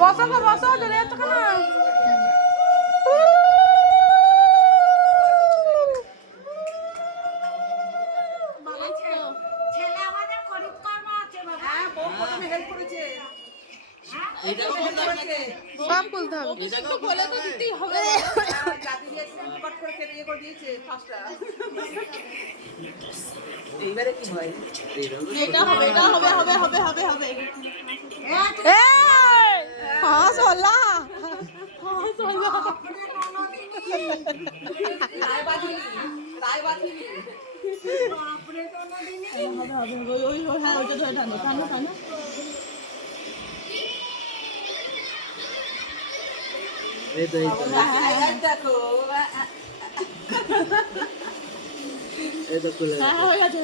বসো গো বসো, চলে যাচ্ছ কেন? সব খুলতে হবে। এইবারে কি হয়? এটা হবে, এটা হবে, হবে হবে হবে হবে। হাসলা হাসলা হ্যাঁ ওইটা ধরে টানো টানো টানো। এই তো দেখো এই তো খুলে হ্যাঁ হয়ে গেছে।